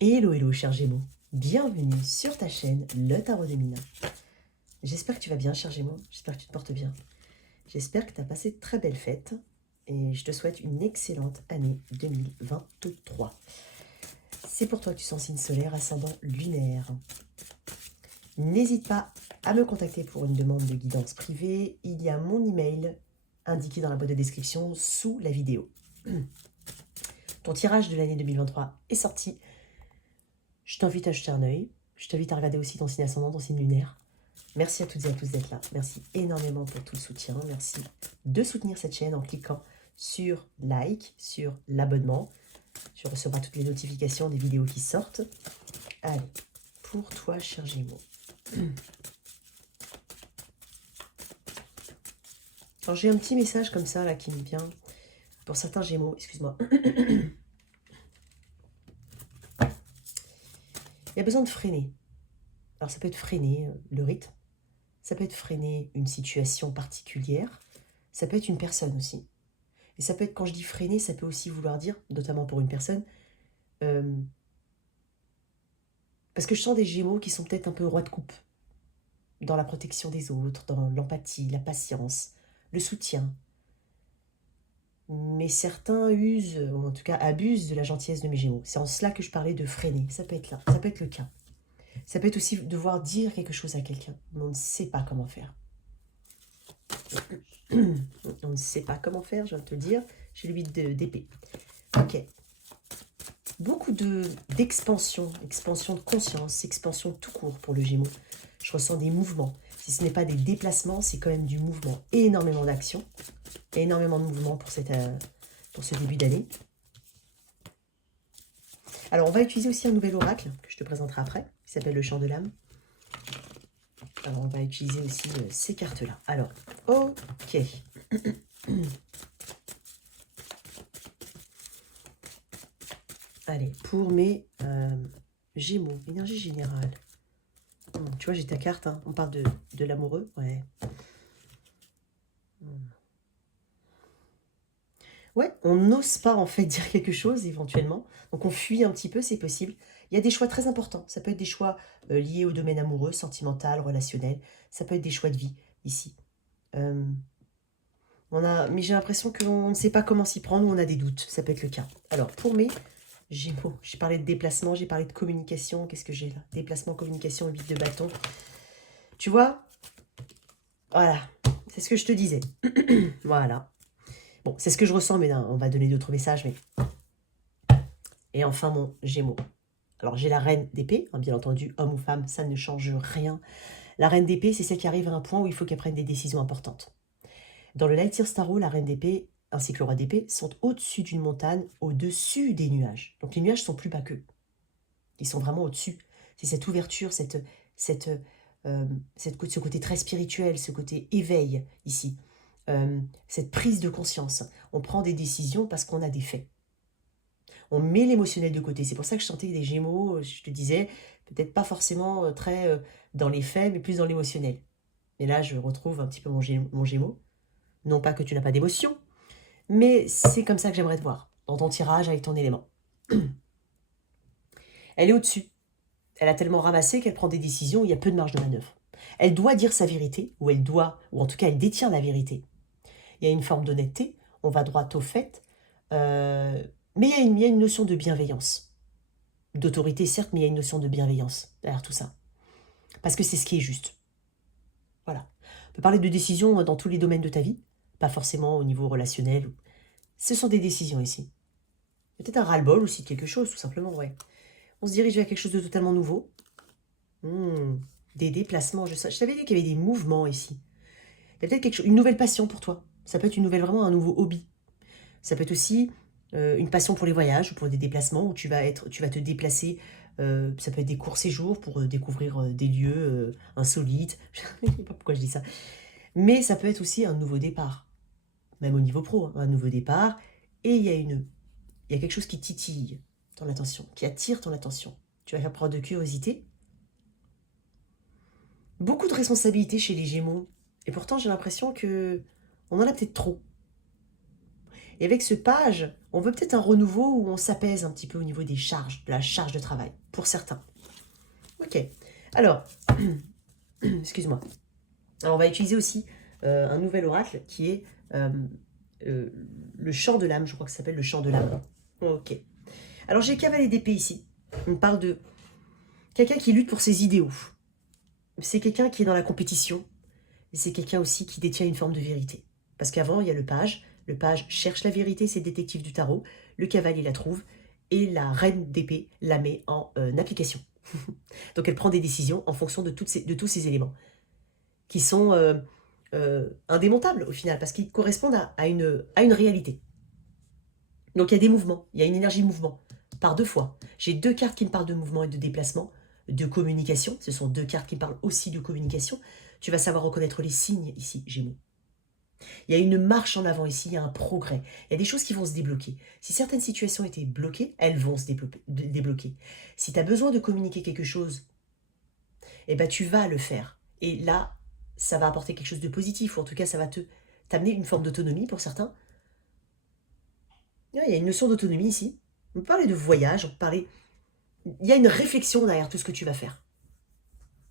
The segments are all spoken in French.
Hello, hello, cher Gémeaux. Bienvenue sur ta chaîne, le Tarot de Mina. J'espère que tu vas bien, cher Gémeaux. J'espère que tu te portes bien. J'espère que tu as passé de très belles fêtes. Et je te souhaite une excellente année 2023. C'est pour toi que tu sens signe solaire, ascendant lunaire. N'hésite pas à me contacter pour une demande de guidance privée. Il y a mon email indiqué dans la boîte de description sous la vidéo. Ton tirage de l'année 2023 est sorti. Je t'invite à jeter un œil. Je t'invite à regarder aussi ton signe ascendant, ton signe lunaire. Merci à toutes et à tous d'être là. Merci énormément pour tout le soutien. Merci de soutenir cette chaîne en cliquant sur like, sur l'abonnement. Tu recevras toutes les notifications des vidéos qui sortent. Allez, pour toi, cher Gémeaux. Alors j'ai un petit message comme ça là qui me vient pour certains Gémeaux. Excuse-moi. Il y a besoin de freiner. Alors ça peut être freiner le rythme. Ça peut être freiner une situation particulière. Ça peut être une personne aussi. Et ça peut être, quand je dis freiner, ça peut aussi vouloir dire, notamment pour une personne, parce que je sens des Gémeaux qui sont peut-être un peu rois de coupe, dans la protection des autres, dans l'empathie, la patience, le soutien. Mais certains usent, ou en tout cas abusent de la gentillesse de mes Gémeaux. C'est en cela que je parlais de freiner. Ça peut être là, ça peut être le cas. Ça peut être aussi devoir dire quelque chose à quelqu'un, mais on ne sait pas comment faire. On ne sait pas comment faire, je viens de te le dire. J'ai le 8 d'épée. Ok. Beaucoup d'expansion, expansion de conscience, expansion tout court pour le Gémeaux. Je ressens des mouvements. Si ce n'est pas des déplacements, c'est quand même du mouvement. Énormément d'action, énormément de mouvement pour ce début d'année. Alors, on va utiliser aussi un nouvel oracle que je te présenterai après, qui s'appelle le Chant de l'âme. Alors, on va utiliser aussi ces cartes-là. Alors, ok. Allez, pour mes Gémeaux, énergie générale. Tu vois, j'ai ta carte, hein. On parle de l'amoureux, ouais. Ouais, on n'ose pas en fait dire quelque chose éventuellement, donc on fuit un petit peu, c'est possible. Il y a des choix très importants, ça peut être des choix liés au domaine amoureux, sentimental, relationnel, ça peut être des choix de vie ici. Mais j'ai l'impression qu'on ne sait pas comment s'y prendre ou on a des doutes, ça peut être le cas. Alors pour mes Gémeaux, j'ai parlé de déplacement, j'ai parlé de communication, qu'est-ce que j'ai là? Déplacement, communication, 8 de bâton. Tu vois? Voilà, c'est ce que je te disais. Voilà. Bon, c'est ce que je ressens, mais non, on va donner d'autres messages. Mais... Et enfin, mon Gémeaux. Alors, j'ai la reine d'épée, hein, bien entendu, homme ou femme, ça ne change rien. La reine d'épée, c'est celle qui arrive à un point où il faut qu'elle prenne des décisions importantes. Dans le Light Year Tarot, la reine d'épée ainsi que le roi d'épée sont au-dessus d'une montagne, au-dessus des nuages. Donc, les nuages sont plus bas qu'eux. Ils sont vraiment au-dessus. C'est cette ouverture, ce côté très spirituel, ce côté éveil ici. Cette prise de conscience. On prend des décisions parce qu'on a des faits. On met l'émotionnel de côté. C'est pour ça que je sentais que des Gémeaux, je te disais, peut-être pas forcément très dans les faits, mais plus dans l'émotionnel. Et là, je retrouve un petit peu mon Gémeaux. Non pas que tu n'as pas d'émotion, mais c'est comme ça que j'aimerais te voir, dans ton tirage avec ton élément. Elle est au-dessus. Elle a tellement ramassé qu'elle prend des décisions où il y a peu de marge de manœuvre. Elle doit dire sa vérité, ou en tout cas, elle détient la vérité. Il y a une forme d'honnêteté, on va droit au fait, mais il y a une notion de bienveillance. D'autorité, certes, mais il y a une notion de bienveillance derrière tout ça. Parce que c'est ce qui est juste. Voilà. On peut parler de décisions dans tous les domaines de ta vie, pas forcément au niveau relationnel. Ce sont des décisions ici. Peut-être un ras-le-bol aussi de quelque chose, tout simplement, ouais. On se dirige vers quelque chose de totalement nouveau. Des déplacements, je t'avais dit qu'il y avait des mouvements ici. Il y a peut-être une nouvelle passion pour toi. Ça peut être vraiment un nouveau hobby. Ça peut être aussi une passion pour les voyages ou pour des déplacements où tu vas te déplacer. Ça peut être des courts séjours pour découvrir des lieux insolites. Je ne sais pas pourquoi je dis ça. Mais ça peut être aussi un nouveau départ. Même au niveau pro, hein, un nouveau départ. Et il y a quelque chose qui titille ton attention, qui attire ton attention. Tu vas faire preuve de curiosité. Beaucoup de responsabilités chez les Gémeaux. Et pourtant, j'ai l'impression que on en a peut-être trop. Et avec ce page, on veut peut-être un renouveau où on s'apaise un petit peu au niveau des charges, de la charge de travail, pour certains. Ok. Alors, excuse-moi. Alors, on va utiliser aussi un nouvel oracle qui est euh, le chant de l'âme. Je crois que ça s'appelle le chant de l'âme. Ok. Alors, j'ai cavalier d'épée ici. On parle de quelqu'un qui lutte pour ses idéaux. C'est quelqu'un qui est dans la compétition. Et c'est quelqu'un aussi qui détient une forme de vérité. Parce qu'avant, il y a le page. Le page cherche la vérité, c'est le détective du tarot. Le cavalier la trouve. Et la reine d'épée la met en application. Donc elle prend des décisions en fonction de tous ces éléments. Qui sont indémontables au final. Parce qu'ils correspondent à une réalité. Donc il y a des mouvements. Il y a une énergie de mouvement. Par deux fois. J'ai deux cartes qui me parlent de mouvement et de déplacement. De communication. Ce sont deux cartes qui me parlent aussi de communication. Tu vas savoir reconnaître les signes ici, Gémeaux. Il y a une marche en avant ici, il y a un progrès. Il y a des choses qui vont se débloquer. Si certaines situations étaient bloquées, elles vont se débloquer. Si tu as besoin de communiquer quelque chose, eh ben, tu vas le faire. Et là, ça va apporter quelque chose de positif, ou en tout cas, ça va t'amener une forme d'autonomie pour certains. Il y a une notion d'autonomie ici. On peut parler de voyage, on peut parler... Il y a une réflexion derrière tout ce que tu vas faire.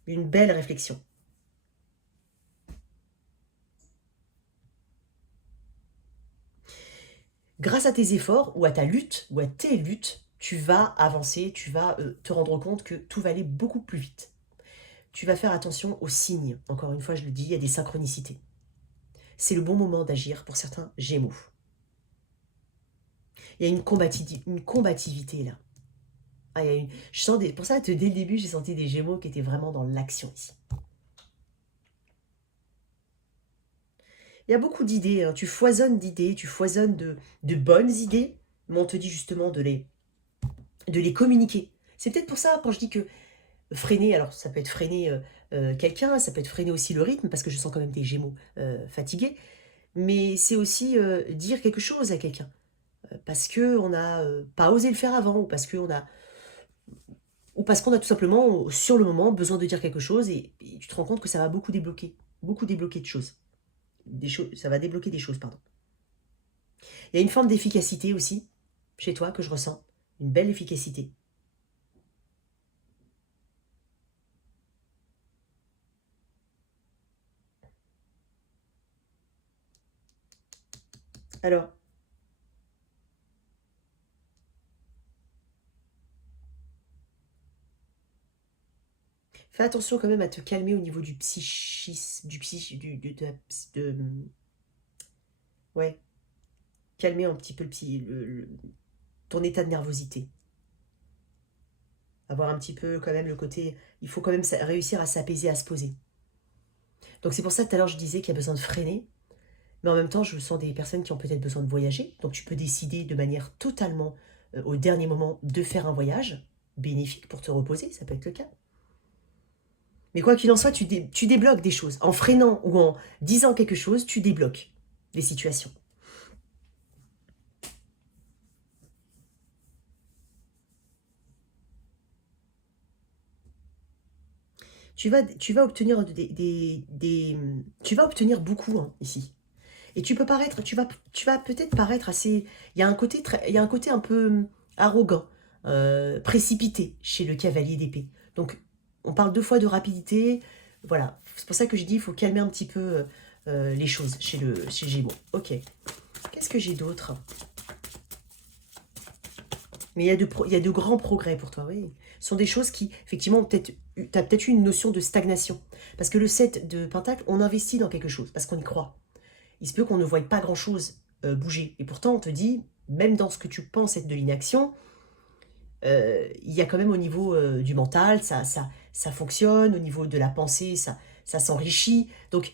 Une belle réflexion. Grâce à tes efforts, ou à ta lutte, ou à tes luttes, tu vas avancer, tu vas te rendre compte que tout va aller beaucoup plus vite. Tu vas faire attention aux signes. Encore une fois, je le dis, il y a des synchronicités. C'est le bon moment d'agir pour certains Gémeaux. Il y a une combativité là. Ah, je sens pour ça, dès le début, j'ai senti des Gémeaux qui étaient vraiment dans l'action ici. Il y a beaucoup d'idées, hein. Tu foisonnes d'idées, tu foisonnes de bonnes idées, mais on te dit justement de les communiquer. C'est peut-être pour ça, quand je dis que freiner, alors ça peut être freiner quelqu'un, ça peut être freiner aussi le rythme, parce que je sens quand même des Gémeaux fatigués, mais c'est aussi dire quelque chose à quelqu'un, parce qu'on n'a pas osé le faire avant, ou parce qu'on a tout simplement, sur le moment, besoin de dire quelque chose, et tu te rends compte que ça va beaucoup débloquer de choses. Ça va débloquer des choses, pardon. Il y a une forme d'efficacité aussi, chez toi, que je ressens, une belle efficacité. Alors, fais attention quand même à te calmer au niveau du psychisme, ouais, calmer un petit peu ton état de nervosité. Avoir un petit peu quand même le côté, il faut quand même réussir à s'apaiser, à se poser. Donc c'est pour ça que tout à l'heure je disais qu'il y a besoin de freiner, mais en même temps je sens des personnes qui ont peut-être besoin de voyager, donc tu peux décider de manière totalement au dernier moment de faire un voyage bénéfique pour te reposer, ça peut être le cas. Mais quoi qu'il en soit, tu débloques des choses. En freinant ou en disant quelque chose, tu débloques des situations. Tu vas obtenir tu vas obtenir beaucoup hein, ici. Et tu vas peut-être paraître assez. Il y a un côté un peu arrogant, précipité chez le cavalier d'épée. Donc, on parle deux fois de rapidité. Voilà, c'est pour ça que je dis, il faut calmer un petit peu les choses chez Gémeaux. Ok. Qu'est-ce que j'ai d'autre? Mais il y a de grands progrès pour toi, oui. Ce sont des choses qui, effectivement, tu as peut-être eu une notion de stagnation. Parce que le 7 de Pentacle, on investit dans quelque chose, parce qu'on y croit. Il se peut qu'on ne voie pas grand-chose bouger. Et pourtant, on te dit, même dans ce que tu penses être de l'inaction, il y a quand même au niveau du mental, ça fonctionne, au niveau de la pensée, ça s'enrichit. Donc,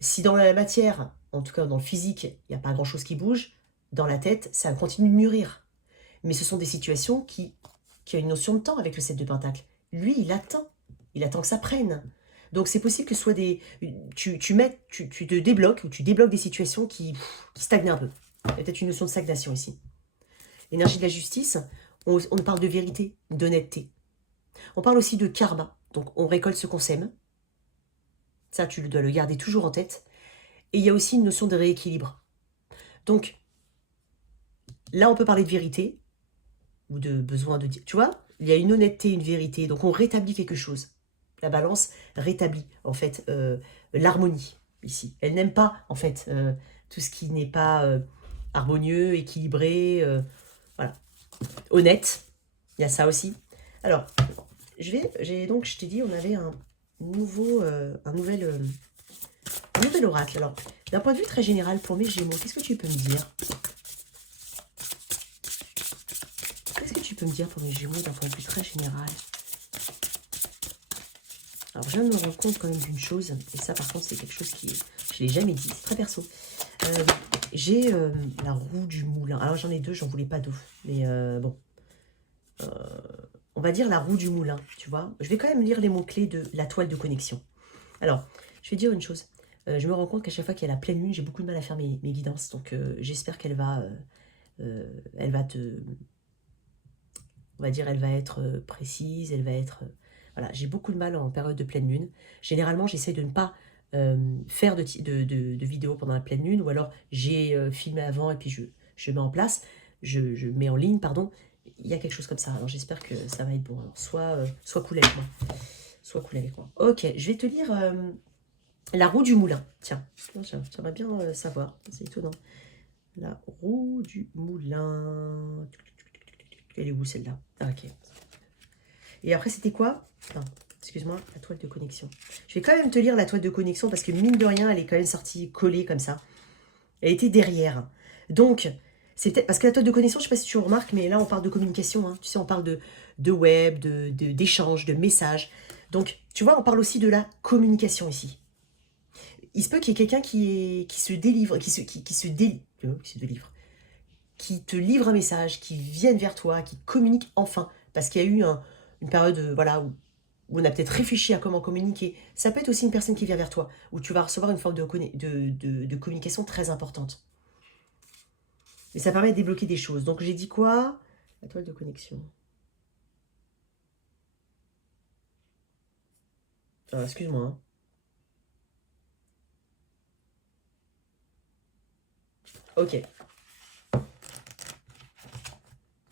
si dans la matière, en tout cas dans le physique, il n'y a pas grand-chose qui bouge, dans la tête, ça continue de mûrir. Mais ce sont des situations qui ont une notion de temps avec le 7 de Pentacle. Lui, il attend que ça prenne. Donc c'est possible que ce soit tu te débloques, ou tu débloques des situations qui stagnent un peu. Il y a peut-être une notion de stagnation ici. L'énergie de la justice, on parle de vérité, d'honnêteté. On parle aussi de karma. Donc on récolte ce qu'on sème. Ça, tu dois le garder toujours en tête. Et il y a aussi une notion de rééquilibre. Donc, Là, on peut parler de vérité ou de besoin de dire. Tu vois, il y a une honnêteté, une vérité. Donc, on rétablit quelque chose. La balance rétablit, en fait, l'harmonie, ici. Elle n'aime pas, en fait, tout ce qui n'est pas harmonieux, équilibré, voilà. Honnête. Il y a ça aussi. Alors, je t'ai dit, on avait un nouvel oracle. Alors, d'un point de vue très général, pour mes Gémeaux, qu'est-ce que tu peux me dire? Qu'est-ce que tu peux me dire pour mes Gémeaux d'un point de vue très général? Alors, je viens de me rendre compte quand même d'une chose, et ça, par contre, c'est quelque chose qui, je ne l'ai jamais dit, c'est très perso. J'ai la roue du moulin. Alors, j'en ai deux, j'en voulais pas deux, mais bon. On va dire la roue du moulin, tu vois. Je vais quand même lire les mots-clés de la toile de connexion. Alors, je vais dire une chose. Je me rends compte qu'à chaque fois qu'il y a la pleine lune, j'ai beaucoup de mal à faire mes guidances. Donc, j'espère qu'elle va, elle va te... On va dire, elle va être précise, elle va être... voilà, j'ai beaucoup de mal en période de pleine lune. Généralement, j'essaie de ne pas faire de vidéos pendant la pleine lune, ou alors j'ai filmé avant et puis je mets en place, je mets en ligne, pardon. Il y a quelque chose comme ça. Alors, j'espère que ça va être bon. Alors, sois cool avec moi. Sois cool avec moi. Ok, je vais te lire la roue du moulin. Tiens, j'aimerais bien savoir. C'est étonnant. La roue du moulin. Elle est où celle-là? Ah, ok. Et après, c'était quoi? Non, excuse-moi, la toile de connexion. Je vais quand même te lire la toile de connexion parce que mine de rien, elle est quand même sortie collée comme ça. Elle était derrière. Donc, c'est peut-être... Parce que la toile de connexion, je ne sais pas si tu remarques, mais là, on parle de communication. Hein. Tu sais, on parle de web, d'échange, de messages. Donc, tu vois, on parle aussi de la communication ici. Il se peut qu'il y ait quelqu'un qui se délivre, qui se délivre, qui te livre un message, qui vienne vers toi, qui communique enfin. Parce qu'il y a eu une période voilà, où on a peut-être réfléchi à comment communiquer. Ça peut être aussi une personne qui vient vers toi, où tu vas recevoir une forme de communication très importante. Mais ça permet de débloquer des choses. Donc j'ai dit quoi? La toile de connexion. Excuse-moi. Hein. Ok.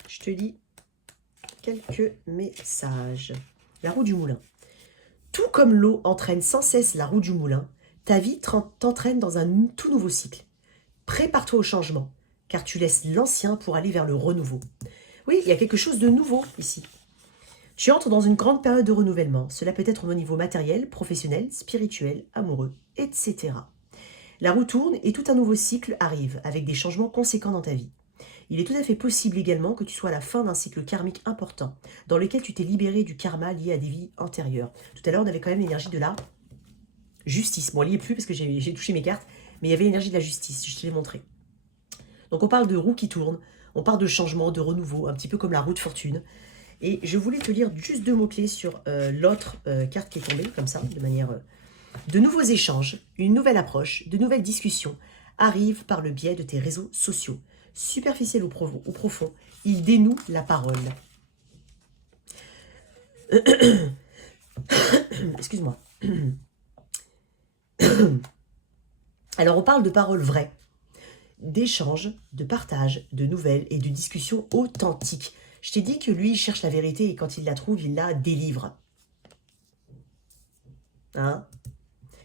Je te lis quelques messages. La roue du moulin. Tout comme l'eau entraîne sans cesse la roue du moulin, ta vie t'entraîne dans un tout nouveau cycle. Prépare-toi au changement, car tu laisses l'ancien pour aller vers le renouveau. Oui, il y a quelque chose de nouveau ici. Tu entres dans une grande période de renouvellement. Cela peut être au niveau matériel, professionnel, spirituel, amoureux, etc. La roue tourne et tout un nouveau cycle arrive, avec des changements conséquents dans ta vie. Il est tout à fait possible également que tu sois à la fin d'un cycle karmique important, dans lequel tu t'es libéré du karma lié à des vies antérieures. Tout à l'heure, on avait quand même l'énergie de la justice. Bon, elle n'y est plus parce que j'ai touché mes cartes, mais il y avait l'énergie de la justice, je te l'ai montré. Donc on parle de roue qui tourne, on parle de changement, de renouveau, un petit peu comme la roue de fortune. Et je voulais te lire juste deux mots-clés sur l'autre carte qui est tombée, comme ça, de manière... de nouveaux échanges, une nouvelle approche, de nouvelles discussions arrivent par le biais de tes réseaux sociaux. Superficiel ou profond, ils dénouent la parole. Excuse-moi. Alors on parle de paroles vraies, d'échanges, de partage, de nouvelles et de discussions authentiques. Je t'ai dit que lui, il cherche la vérité et quand il la trouve, il la délivre. Hein?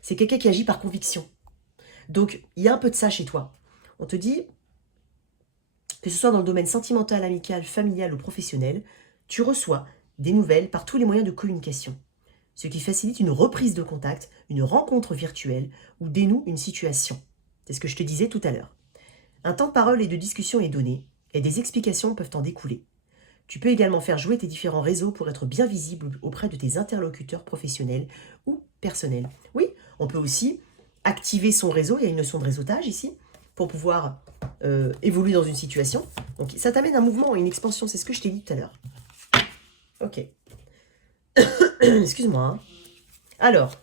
C'est quelqu'un qui agit par conviction. Donc, il y a un peu de ça chez toi. On te dit, que ce soit dans le domaine sentimental, amical, familial ou professionnel, tu reçois des nouvelles par tous les moyens de communication, ce qui facilite une reprise de contact, une rencontre virtuelle ou dénoue une situation. C'est ce que je te disais tout à l'heure. Un temps de parole et de discussion est donné, et des explications peuvent en découler. Tu peux également faire jouer tes différents réseaux pour être bien visible auprès de tes interlocuteurs professionnels ou personnels. Oui, on peut aussi activer son réseau, il y a une notion de réseautage ici, pour pouvoir évoluer dans une situation. Donc ça t'amène un mouvement, une expansion, c'est ce que je t'ai dit tout à l'heure. Ok. Excuse-moi. Hein. Alors,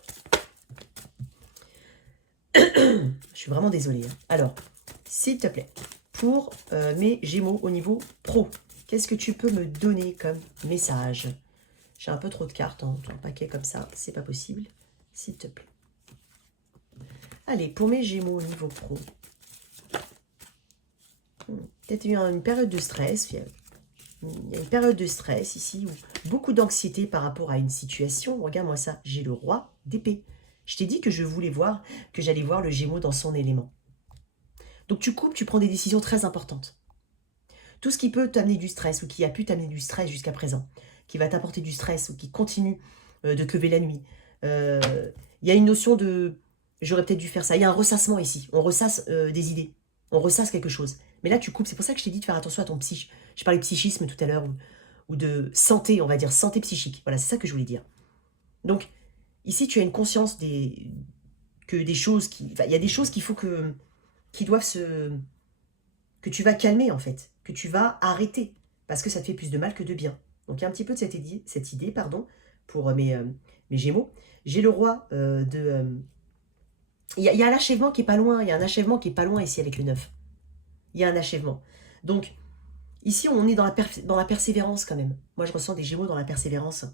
je suis vraiment désolée. Hein. Alors, s'il te plaît, pour mes Gémeaux au niveau pro, qu'est-ce que tu peux me donner comme message? J'ai un peu trop de cartes en un paquet comme ça, c'est pas possible. S'il te plaît. Allez, pour mes Gémeaux au niveau pro. peut-être eu une période de stress. Il y a une période de stress ici, ou beaucoup d'anxiété par rapport à une situation. Regarde-moi ça, j'ai le roi d'épée. Je t'ai dit que je voulais voir, que j'allais voir le Gémeaux dans son élément. Donc tu coupes, tu prends des décisions très importantes. Tout ce qui peut t'amener du stress, ou qui a pu t'amener du stress jusqu'à présent, qui va t'apporter du stress, ou qui continue de te lever la nuit. Il y a une notion de... J'aurais peut-être dû faire ça. Il y a un ressassement ici. On ressasse des idées. On ressasse quelque chose. Mais là, tu coupes. C'est pour ça que je t'ai dit de faire attention à ton psychisme. Je parlais de psychisme tout à l'heure, ou de santé, on va dire, santé psychique. Voilà, c'est ça que je voulais dire. Donc, ici, tu as une conscience que des choses qui... Enfin, il y a des choses qu'il faut qui doivent que tu vas calmer, en fait. Que tu vas arrêter. Parce que ça te fait plus de mal que de bien. Donc, il y a un petit peu de cette idée pardon, pour mes Gémeaux. J'ai le roi de... Il y a un achèvement qui est pas loin. Il y a un achèvement qui est pas loin ici avec le 9. Il y a un achèvement. Donc, ici, on est dans la persévérance quand même. Moi, je ressens des Gémeaux dans la persévérance.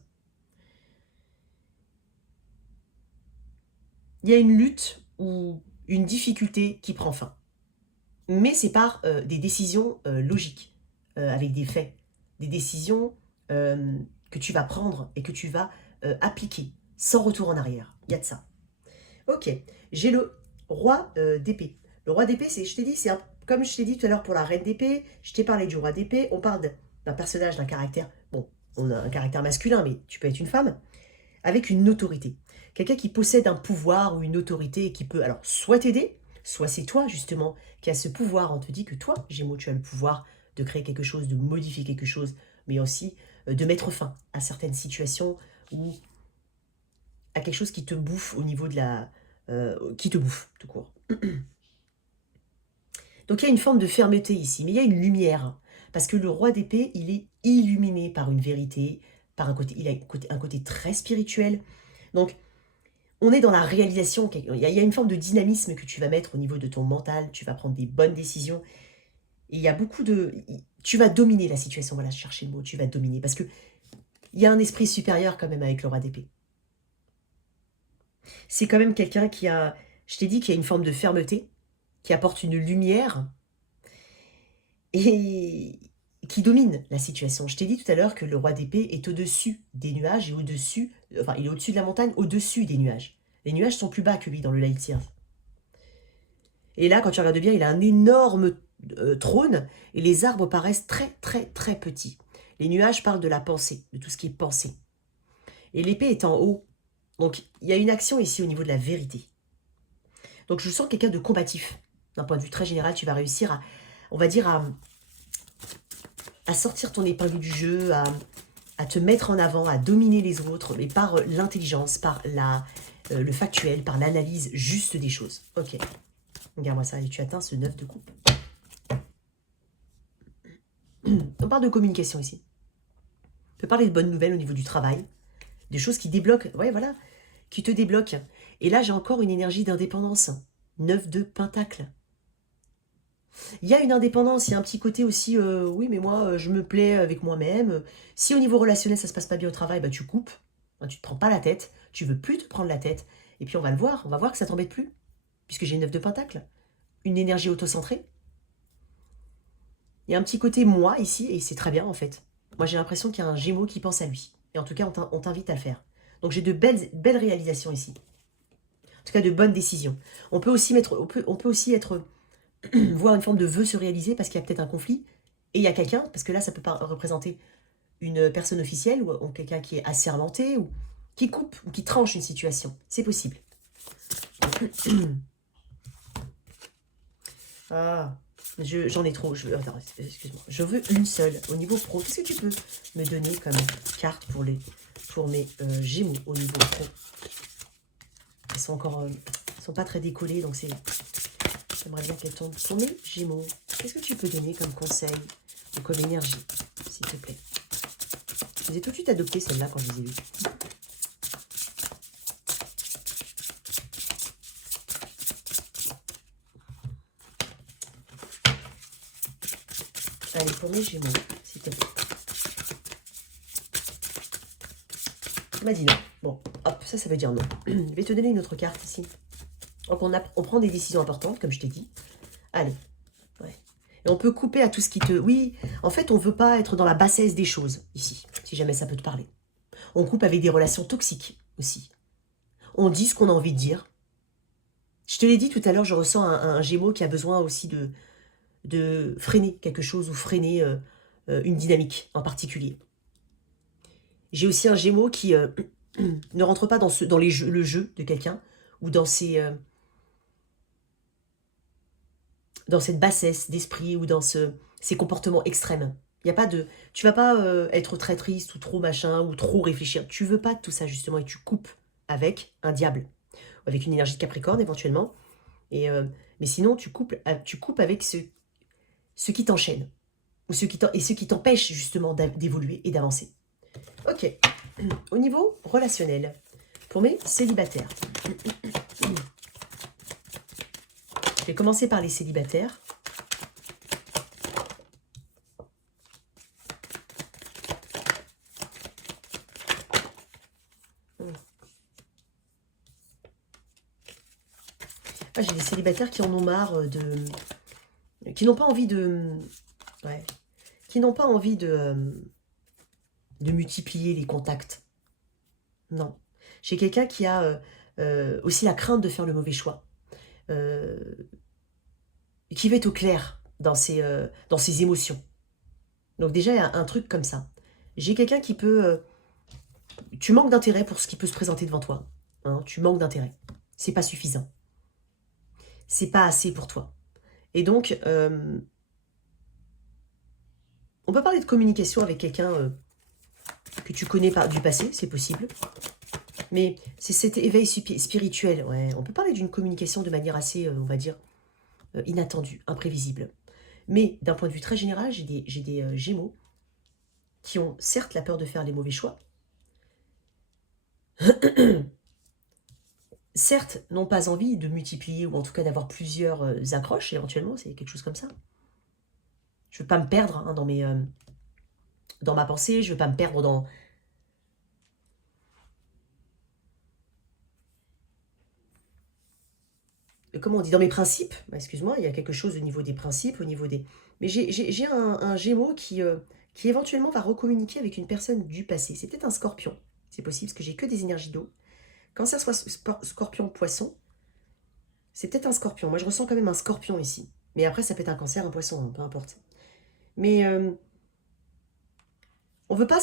Il y a une lutte ou une difficulté qui prend fin. Mais c'est par des décisions logiques, avec des faits. Des décisions que tu vas prendre et que tu vas appliquer, sans retour en arrière. Il y a de ça. Ok, j'ai le roi d'épée. Le roi d'épée, je t'ai dit, comme je t'ai dit tout à l'heure pour la reine d'épée, je t'ai parlé du roi d'épée, on parle d'un personnage, d'un caractère, bon, on a un caractère masculin, mais tu peux être une femme, avec une autorité. Quelqu'un qui possède un pouvoir ou une autorité et qui peut, alors, soit t'aider, soit c'est toi, justement, qui a ce pouvoir. On te dit que toi, Gémeaux, tu as le pouvoir de créer quelque chose, de modifier quelque chose, mais aussi de mettre fin à certaines situations ou à quelque chose qui te bouffe au niveau de la... qui te bouffe, tout court. Donc il y a une forme de fermeté ici, mais il y a une lumière. Parce que le roi d'épée, il est illuminé par une vérité, par un côté, il a un côté très spirituel. Donc, on est dans la réalisation. Il y a une forme de dynamisme que tu vas mettre au niveau de ton mental. Tu vas prendre des bonnes décisions. Et il y a beaucoup de... Tu vas dominer la situation. Voilà, chercher le mot. Tu vas dominer. Parce que il y a un esprit supérieur quand même avec le roi d'épée. C'est quand même quelqu'un qui a... Je t'ai dit qu'il y a une forme de fermeté, qui apporte une lumière et qui domine la situation. Je t'ai dit tout à l'heure que le roi d'épée est au-dessus des nuages et au-dessus... Enfin, il est au-dessus de la montagne, au-dessus des nuages. Les nuages sont plus bas que lui dans le Light Years. Et là, quand tu regardes bien, il a un énorme trône et les arbres paraissent très, très, très petits. Les nuages parlent de la pensée, de tout ce qui est pensée. Et l'épée est en haut. Donc, il y a une action ici au niveau de la vérité. Donc, je sens quelqu'un de combatif. D'un point de vue très général, tu vas réussir à, on va dire, à sortir ton épingle du jeu, à te mettre en avant, à dominer les autres, mais par l'intelligence, par le factuel, par l'analyse juste des choses. Ok. Regarde-moi ça, et tu atteins ce 9 de coupe. On parle de communication ici. On peut parler de bonnes nouvelles au niveau du travail, des choses qui débloquent, ouais, voilà, qui te débloquent. Et là, j'ai encore une énergie d'indépendance. 9 de pentacle. Il y a une indépendance, il y a un petit côté aussi, oui, mais moi, je me plais avec moi-même. Si au niveau relationnel, ça se passe pas bien au travail, bah, tu coupes. Hein, tu te prends pas la tête. Tu veux plus te prendre la tête. Et puis, on va le voir. On va voir que ça t'embête plus. Puisque j'ai 9 de pentacle. Une énergie autocentrée. Il y a un petit côté moi ici, et c'est très bien en fait. Moi j'ai l'impression qu'il y a un Gémeaux qui pense à lui. Et en tout cas, on t'invite à le faire. Donc j'ai de belles réalisations ici. En tout cas, de bonnes décisions. On peut aussi voir une forme de vœu se réaliser parce qu'il y a peut-être un conflit. Et il y a quelqu'un, parce que là ça peut pas représenter une personne officielle ou quelqu'un qui est assermenté ou qui coupe ou qui tranche une situation. C'est possible. Ah, j'en ai trop. Attends, excuse-moi. Je veux une seule. Au niveau pro, qu'est-ce que tu peux me donner comme carte pour mes Gémeaux au niveau pro? Elles sont encore... elles sont pas très décollées, donc c'est... J'aimerais bien qu'elles tombent pour mes Gémeaux. Qu'est-ce que tu peux donner comme conseil ou comme énergie, s'il te plaît? Je les ai tout de suite adoptées, celles-là, quand je les ai vues. Allez, pour mes Gémeaux, s'il te plaît. Tu m'as dit non. Bon, hop, ça veut dire non. Je vais te donner une autre carte ici. Donc, on prend des décisions importantes, comme je t'ai dit. Allez. Ouais. Et on peut couper à tout ce qui te... Oui, en fait, on ne veut pas être dans la bassesse des choses, ici, si jamais ça peut te parler. On coupe avec des relations toxiques, aussi. On dit ce qu'on a envie de dire. Je te l'ai dit tout à l'heure, je ressens un Gémeaux qui a besoin aussi de freiner quelque chose ou freiner une dynamique en particulier. J'ai aussi un Gémeaux qui ne rentre pas dans le jeu de quelqu'un ou dans cette bassesse d'esprit ou dans ces comportements extrêmes. Il y a pas de, tu vas pas être très triste ou trop machin ou trop réfléchir. Tu veux pas de tout ça justement et tu coupes avec un diable, avec une énergie de Capricorne éventuellement. Mais sinon tu coupes avec ce qui t'enchaîne ou ce qui t'empêche justement d'évoluer et d'avancer. Ok. Au niveau relationnel, pour mes célibataires. Je vais commencer par les célibataires. Ah, j'ai des célibataires qui en ont marre qui n'ont pas envie de... Ouais. Qui n'ont pas envie de multiplier les contacts. Non. J'ai quelqu'un qui a aussi la crainte de faire le mauvais choix. Qui va être au clair dans ses émotions. Donc déjà, il y a un truc comme ça. J'ai quelqu'un qui peut... tu manques d'intérêt pour ce qui peut se présenter devant toi. Hein, tu manques d'intérêt. C'est pas suffisant. C'est pas assez pour toi. Et donc, on peut parler de communication avec quelqu'un que tu connais du passé, c'est possible. Mais c'est cet éveil spirituel. Ouais. On peut parler d'une communication de manière assez, on va dire, inattendue, imprévisible. Mais d'un point de vue très général, j'ai des Gémeaux qui ont certes la peur de faire les mauvais choix, certes n'ont pas envie de multiplier ou en tout cas d'avoir plusieurs accroches éventuellement, c'est quelque chose comme ça. Je veux pas me perdre hein, dans ma pensée, je veux pas me perdre dans... Comment on dit? Dans mes principes. Excuse-moi, il y a quelque chose au niveau des principes, au niveau des... Mais j'ai un Gémeaux qui éventuellement va recommuniquer avec une personne du passé. C'est peut-être un Scorpion. C'est possible parce que j'ai que des énergies d'eau. Cancer, soit Scorpion, Poisson. C'est peut-être un Scorpion. Moi, je ressens quand même un Scorpion ici. Mais après, ça peut être un Cancer, un Poisson, hein, peu importe. Mais on veut pas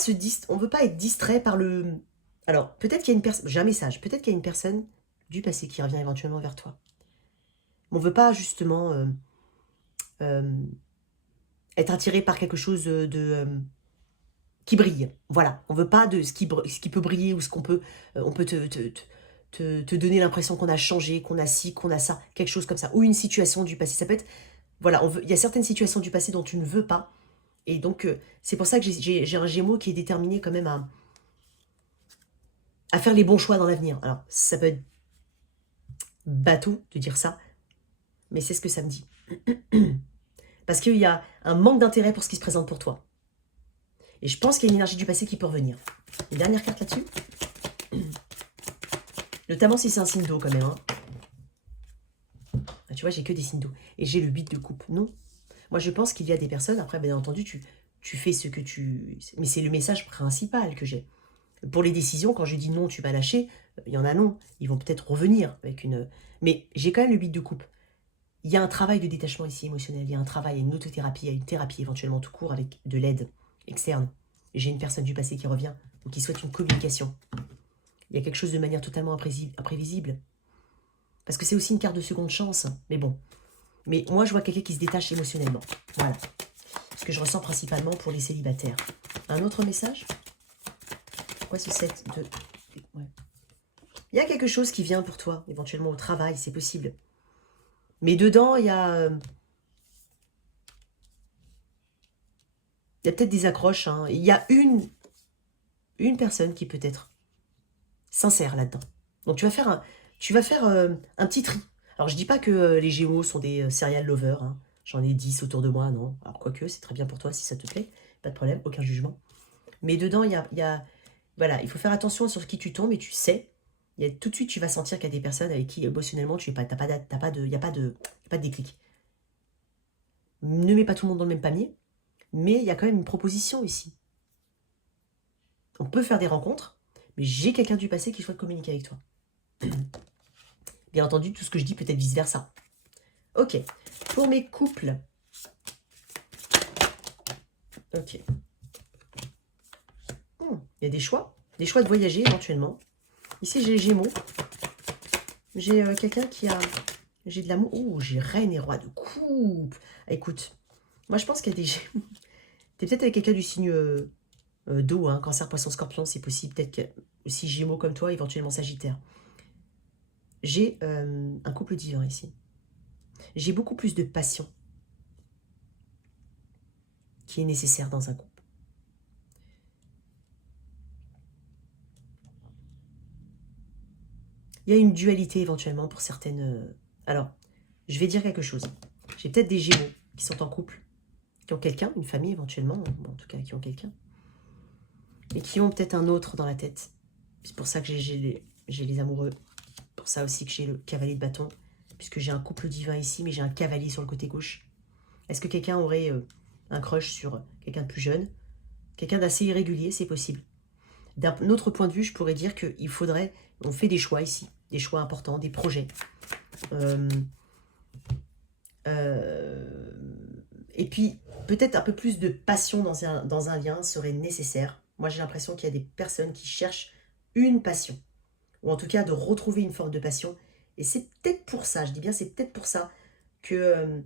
être distrait par le... Alors, peut-être qu'il y a une personne... J'ai un message. Peut-être qu'il y a une personne du passé qui revient éventuellement vers toi. On veut pas, justement, être attiré par quelque chose qui brille. Voilà. On veut pas de ce qui peut briller ou ce qu'on peut... on peut te donner l'impression qu'on a changé, qu'on a ci, qu'on a ça. Quelque chose comme ça. Ou une situation du passé. Ça peut être... Voilà. Il y a certaines situations du passé dont tu ne veux pas. Et donc, c'est pour ça que j'ai un Gémeaux qui est déterminé quand même à faire les bons choix dans l'avenir. Alors, ça peut être bateau de dire ça, mais c'est ce que ça me dit. Parce qu'il y a un manque d'intérêt pour ce qui se présente pour toi. Et je pense qu'il y a une énergie du passé qui peut revenir. Une dernière carte là-dessus. Notamment si c'est un signe d'eau quand même. Hein. Ah, tu vois, j'ai que des signes d'eau. Et j'ai le 8 de coupe. Non. Moi, je pense qu'il y a des personnes, après, bien entendu, tu fais ce que tu... Mais c'est le message principal que j'ai. Pour les décisions, quand je dis non, tu vas lâcher, il y en a non. Ils vont peut-être revenir avec une... Mais j'ai quand même le 8 de coupe. Il y a un travail de détachement ici émotionnel. Il y a un travail, il y a une autothérapie, il y a une thérapie éventuellement tout court avec de l'aide externe. J'ai une personne du passé qui revient ou qui souhaite une communication. Il y a quelque chose de manière totalement imprévisible. Parce que c'est aussi une carte de seconde chance. Mais bon. Mais moi, je vois quelqu'un qui se détache émotionnellement. Voilà. Ce que je ressens principalement pour les célibataires. Un autre message? Pourquoi ce 7 de... Ouais. Il y a quelque chose qui vient pour toi, éventuellement au travail, c'est possible. Mais dedans, il y a peut-être des accroches. Hein. Il y a une personne qui peut être sincère là-dedans. Donc tu vas faire un petit tri. Alors je dis pas que les Gémeaux sont des serial lovers. Hein. J'en ai 10 autour de moi, non. Alors quoique, c'est très bien pour toi si ça te plaît. Pas de problème, aucun jugement. Mais dedans, il y a voilà, il faut faire attention sur qui tu tombes et tu sais. Tout de suite, tu vas sentir qu'il y a des personnes avec qui émotionnellement, il n'y a pas de déclic. Ne mets pas tout le monde dans le même panier, mais il y a quand même une proposition ici. On peut faire des rencontres, mais j'ai quelqu'un du passé qui souhaite communiquer avec toi. Bien entendu, tout ce que je dis peut être vice-versa. Ok. Pour mes couples. Ok. Il y a des choix. Des choix de voyager éventuellement. Ici, j'ai les Gémeaux. J'ai quelqu'un qui a... J'ai de l'amour. Oh, j'ai Reine et Roi de coupe. Écoute, moi je pense qu'il y a des Gémeaux. T'es peut-être avec quelqu'un du signe d'eau, hein, Cancer, Poisson, Scorpion, c'est possible. Peut-être que aussi Gémeaux comme toi, éventuellement Sagittaire. J'ai un couple divin ici. J'ai beaucoup plus de passion qui est nécessaire dans un couple. Il y a une dualité éventuellement pour certaines... Alors, je vais dire quelque chose. J'ai peut-être des Gémeaux qui sont en couple, qui ont quelqu'un, une famille éventuellement, bon, en tout cas qui ont quelqu'un, et qui ont peut-être un autre dans la tête. C'est pour ça que j'ai les amoureux. Pour ça aussi que j'ai le cavalier de bâton, puisque j'ai un couple divin ici, mais j'ai un cavalier sur le côté gauche. Est-ce que quelqu'un aurait un crush sur quelqu'un de plus jeune? Quelqu'un d'assez irrégulier, c'est possible. D'un autre point de vue, je pourrais dire qu'il faudrait... On fait des choix ici, des choix importants, des projets. Et puis, peut-être un peu plus de passion dans un lien serait nécessaire. Moi, j'ai l'impression qu'il y a des personnes qui cherchent une passion. Ou en tout cas, de retrouver une forme de passion. Et c'est peut-être pour ça, je dis bien, c'est peut-être pour ça que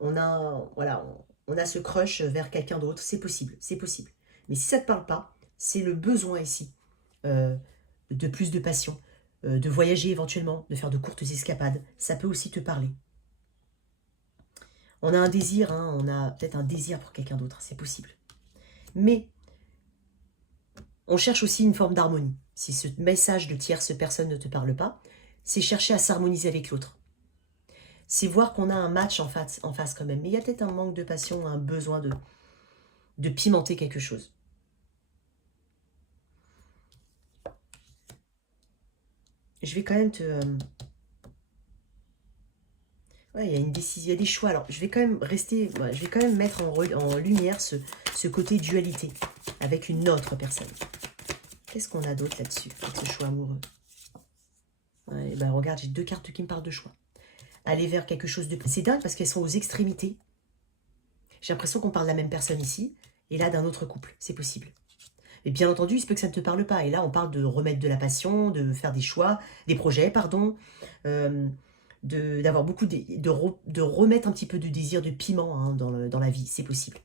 on a ce crush vers quelqu'un d'autre. C'est possible, c'est possible. Mais si ça ne te parle pas, c'est le besoin ici de plus de passion, de voyager éventuellement, de faire de courtes escapades. Ça peut aussi te parler. On a un désir, hein, on a peut-être un désir pour quelqu'un d'autre, c'est possible. Mais on cherche aussi une forme d'harmonie. Si ce message de tierce personne ne te parle pas, c'est chercher à s'harmoniser avec l'autre. C'est voir qu'on a un match en face quand même. Mais il y a peut-être un manque de passion, un besoin de pimenter quelque chose. Je vais quand même te... Ouais, il y a une décision, il y a des choix. Alors, je vais quand même rester... Ouais, je vais quand même mettre en lumière ce côté dualité avec une autre personne. Qu'est-ce qu'on a d'autre là-dessus, avec ce choix amoureux? Ouais, ben regarde, j'ai 2 cartes qui me parlent de choix. Aller vers quelque chose de... C'est dingue parce qu'elles sont aux extrémités. J'ai l'impression qu'on parle de la même personne ici, et là d'un autre couple. C'est possible. Et bien entendu, il se peut que ça ne te parle pas. Et là, on parle de remettre de la passion, de faire des choix, des projets, pardon, d'avoir beaucoup de remettre un petit peu de désir, de piment hein, dans la vie. C'est possible.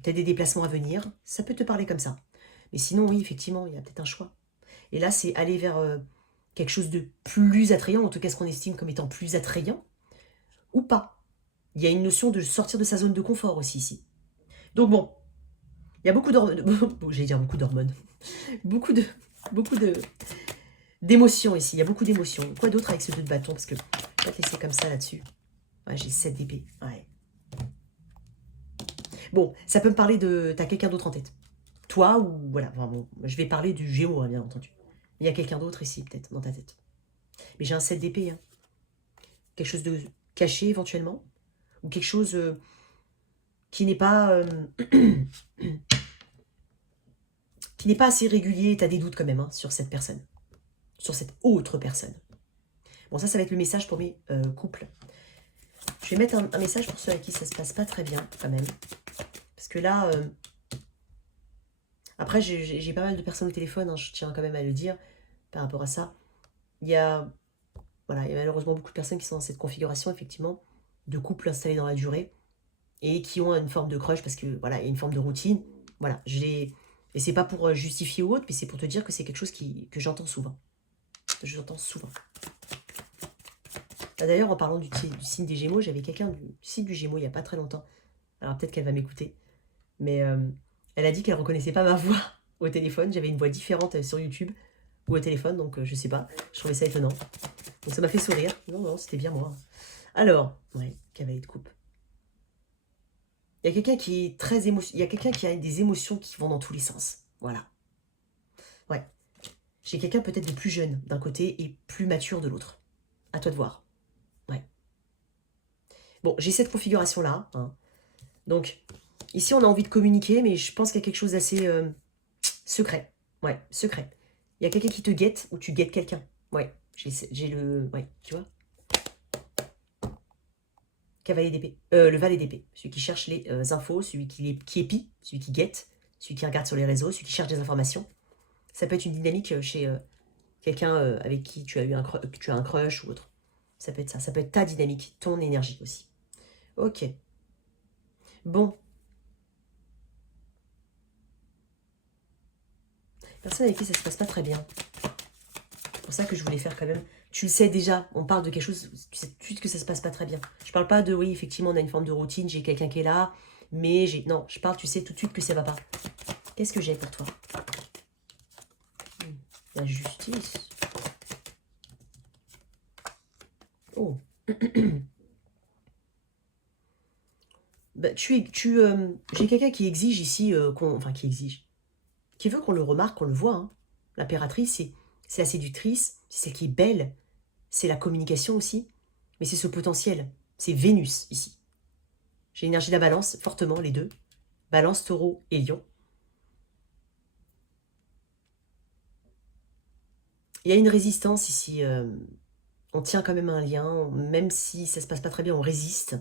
Peut-être des déplacements à venir, ça peut te parler comme ça. Mais sinon, oui, effectivement, il y a peut-être un choix. Et là, c'est aller vers quelque chose de plus attrayant, en tout cas ce qu'on estime comme étant plus attrayant, ou pas. Il y a une notion de sortir de sa zone de confort aussi ici. Donc bon, il y a beaucoup d'hormones, j'allais dire beaucoup d'hormones, beaucoup d'émotions ici, il y a beaucoup d'émotions. Quoi d'autre avec ce 2 de bâton? Parce que je vais pas te laisser comme ça là-dessus. Ouais, j'ai 7 d'épée, ouais. Bon, ça peut me parler de... T'as quelqu'un d'autre en tête. Toi ou... Voilà, enfin, bon, je vais parler du Gémeaux, hein, bien entendu. Il y a quelqu'un d'autre ici, peut-être, dans ta tête. Mais j'ai un 7 d'épée, hein. Quelque chose de caché, éventuellement. Ou quelque chose qui n'est pas... qui n'est pas assez régulier. Tu as des doutes quand même hein, sur cette personne. Sur cette autre personne. Bon, ça va être le message pour mes couples. Je vais mettre un message pour ceux avec qui ça se passe pas très bien, quand même. Parce que là... Après, j'ai pas mal de personnes au téléphone, hein, je tiens quand même à le dire, par rapport à ça. Il y a malheureusement beaucoup de personnes qui sont dans cette configuration, effectivement, de couples installés dans la durée, et qui ont une forme de crush, parce que, voilà, il y a une forme de routine. Voilà, et c'est pas pour justifier ou autre, mais c'est pour te dire que c'est quelque chose que j'entends souvent. J'entends souvent. D'ailleurs, en parlant du signe des Gémeaux, j'avais quelqu'un du signe du Gémeaux il n'y a pas très longtemps. Alors peut-être qu'elle va m'écouter. Mais elle a dit qu'elle ne reconnaissait pas ma voix au téléphone. J'avais une voix différente sur YouTube ou au téléphone, donc je sais pas. Je trouvais ça étonnant. Donc ça m'a fait sourire. Non, c'était bien moi. Alors, ouais, cavalier de coupe. Il y a quelqu'un qui est très il y a quelqu'un qui a des émotions qui vont dans tous les sens. Voilà. Ouais. J'ai quelqu'un peut-être de plus jeune d'un côté et plus mature de l'autre. À toi de voir. Ouais. Bon, j'ai cette configuration-là. Hein. Donc, ici, on a envie de communiquer, mais je pense qu'il y a quelque chose d'assez secret. Ouais, secret. Il y a quelqu'un qui te guette ou tu guettes quelqu'un. Ouais, j'ai le... Ouais, tu vois. Cavalier d'épée. Le valet d'épée. Celui qui cherche les infos, celui qui épie, celui qui guette, celui qui regarde sur les réseaux, celui qui cherche des informations. Ça peut être une dynamique chez quelqu'un avec qui tu as eu un crush ou autre. Ça peut être ça. Ça peut être ta dynamique, ton énergie aussi. Ok. Bon. Personne avec qui ça se passe pas très bien. C'est pour ça que je voulais faire quand même. Tu le sais déjà, on parle de quelque chose, tu sais tout de suite que ça se passe pas très bien. Je parle pas de, oui, effectivement, on a une forme de routine, j'ai quelqu'un qui est là, mais j'ai... Non, je parle, tu sais tout de suite que ça va pas. Qu'est-ce que j'ai pour toi? La justice. Oh. Bah, j'ai quelqu'un qui exige ici, enfin qui exige, qui veut qu'on le remarque, qu'on le voit. Hein. L'impératrice, c'est la séductrice, c'est celle qui est belle, c'est la communication aussi, mais c'est ce potentiel, c'est Vénus ici. J'ai l'énergie de la balance, fortement les deux, balance, taureau et lion. Il y a une résistance ici, on tient quand même un lien, même si ça se passe pas très bien, on résiste.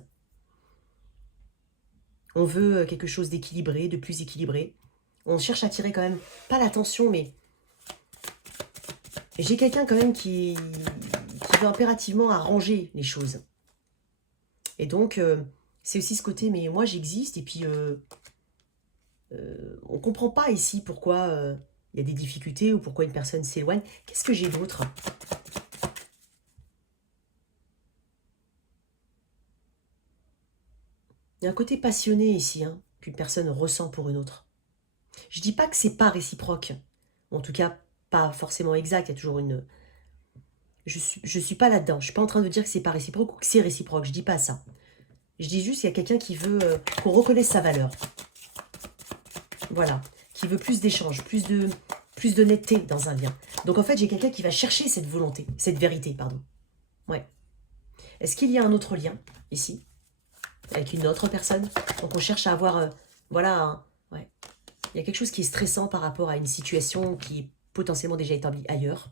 On veut quelque chose d'équilibré, de plus équilibré. On cherche à tirer quand même, pas l'attention, mais j'ai quelqu'un quand même qui veut impérativement arranger les choses. Et donc, c'est aussi ce côté, mais moi j'existe, et puis on ne comprend pas ici pourquoi il y a des difficultés ou pourquoi une personne s'éloigne. Qu'est-ce que j'ai d'autre? Il y a un côté passionné ici, hein, qu'une personne ressent pour une autre. Je dis pas que c'est pas réciproque. En tout cas, pas forcément exact. Il y a toujours une... Je suis pas là-dedans. Je suis pas en train de dire que c'est pas réciproque ou que c'est réciproque. Je dis pas ça. Je dis juste qu'il y a quelqu'un qui veut qu'on reconnaisse sa valeur. Voilà. Qui veut plus d'échanges, plus d'honnêteté dans un lien. Donc en fait, j'ai quelqu'un qui va chercher cette volonté, cette vérité, pardon. Ouais. Est-ce qu'il y a un autre lien ici avec une autre personne? Donc on cherche à avoir, voilà, ouais. Il y a quelque chose qui est stressant par rapport à une situation qui est potentiellement déjà établie ailleurs.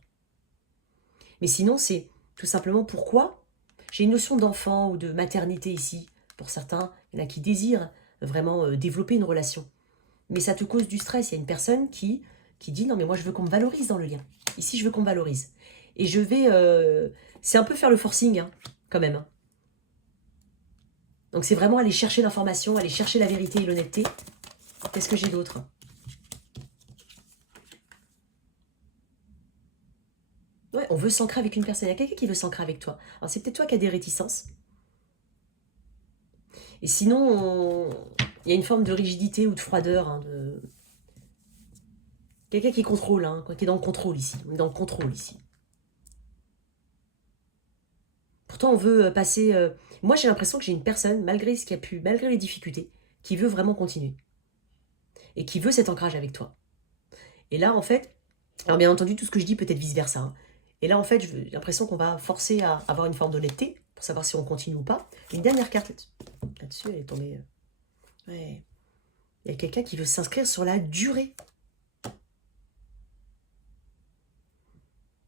Mais sinon, c'est tout simplement pourquoi j'ai une notion d'enfant ou de maternité ici. Pour certains, il y en a qui désirent vraiment développer une relation. Mais ça te cause du stress. Il y a une personne qui dit « Non, mais moi, je veux qu'on me valorise dans le lien. Ici, je veux qu'on me valorise. » Et je vais... c'est un peu faire le forcing, hein, quand même. Hein. Donc, c'est vraiment aller chercher l'information, aller chercher la vérité et l'honnêteté. Qu'est-ce que j'ai d'autre? Ouais, on veut s'ancrer avec une personne. Il y a quelqu'un qui veut s'ancrer avec toi. Alors, c'est peut-être toi qui as des réticences. Et sinon, il y a une forme de rigidité ou de froideur. Hein, quelqu'un qui contrôle, hein, qui est dans le contrôle ici. On est dans le contrôle ici. Pourtant, on veut passer... Moi, j'ai l'impression que j'ai une personne, malgré ce qu'il y a pu, malgré les difficultés, qui veut vraiment continuer. Et qui veut cet ancrage avec toi. Et là, en fait... Alors, bien entendu, tout ce que je dis peut être vice-versa. Hein. Et là, en fait, j'ai l'impression qu'on va forcer à avoir une forme d'honnêteté pour savoir si on continue ou pas. Une dernière carte là-dessus, elle est tombée... Ouais. Il y a quelqu'un qui veut s'inscrire sur la durée.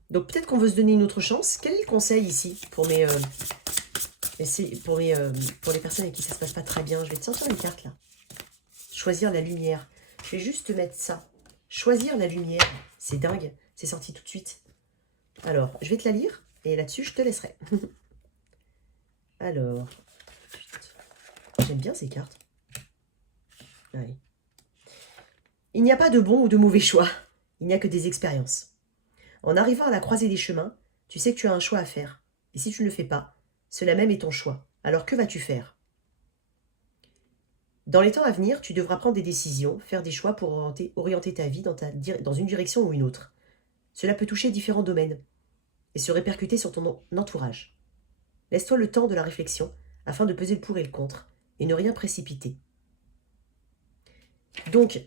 Donc peut-être qu'on veut se donner une autre chance. Quel est le conseil ici pour pour les personnes avec qui ça se passe pas très bien? Je vais te sortir une carte là. Choisir la lumière. Je vais juste te mettre ça. Choisir la lumière. C'est dingue. C'est sorti tout de suite. Alors, je vais te la lire. Et là-dessus, je te laisserai. Alors. J'aime bien ces cartes. Allez. Il n'y a pas de bon ou de mauvais choix. Il n'y a que des expériences. En arrivant à la croisée des chemins, tu sais que tu as un choix à faire. Et si tu ne le fais pas, cela même est ton choix. Alors que vas-tu faire? Dans les temps à venir, tu devras prendre des décisions, faire des choix pour orienter ta vie dans une direction ou une autre. Cela peut toucher différents domaines et se répercuter sur ton entourage. Laisse-toi le temps de la réflexion afin de peser le pour et le contre et ne rien précipiter. Donc,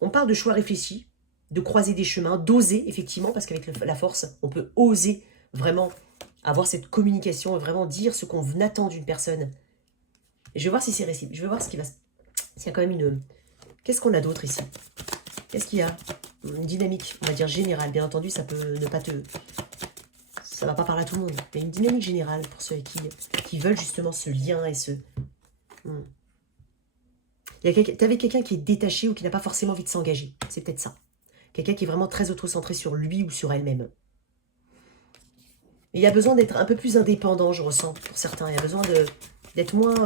on parle de choix réfléchis, de croiser des chemins, d'oser, effectivement, parce qu'avec la force, on peut oser vraiment avoir cette communication et vraiment dire ce qu'on attend d'une personne. Et je vais voir si c'est réciproque. Je vais voir ce qui va se... Il y a quand même une... Qu'est-ce qu'on a d'autre ici? Qu'est-ce qu'il y a? Une dynamique, on va dire générale. Bien entendu, ça peut ne pas te... Ça va pas parler à tout le monde. Mais une dynamique générale pour ceux qui veulent justement ce lien et ce... T'avais quelqu'un qui est détaché ou qui n'a pas forcément envie de s'engager. C'est peut-être ça. Quelqu'un qui est vraiment très auto-centré sur lui ou sur elle-même. Il y a besoin d'être un peu plus indépendant, je ressens, pour certains. Il y a besoin d'être moins...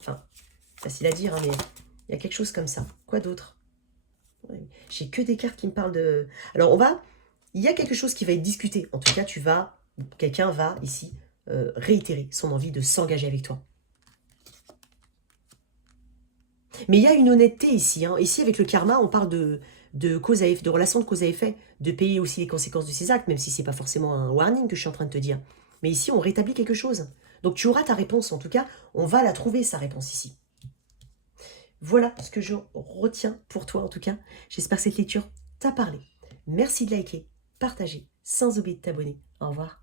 Enfin, facile à dire, hein, mais il y a quelque chose comme ça. Quoi d'autre? J'ai que des cartes qui me parlent de... Alors, il y a quelque chose qui va être discuté. En tout cas, quelqu'un va, ici, réitérer son envie de s'engager avec toi. Mais il y a une honnêteté ici. Hein. Ici, avec le karma, on parle de cause à effet, de relation de cause à effet, de payer aussi les conséquences de ses actes, même si c'est pas forcément un warning que je suis en train de te dire. Mais ici, on rétablit quelque chose. Donc tu auras ta réponse, en tout cas, on va la trouver, sa réponse ici. Voilà ce que je retiens pour toi, en tout cas. J'espère que cette lecture t'a parlé. Merci de liker, partager, sans oublier de t'abonner. Au revoir.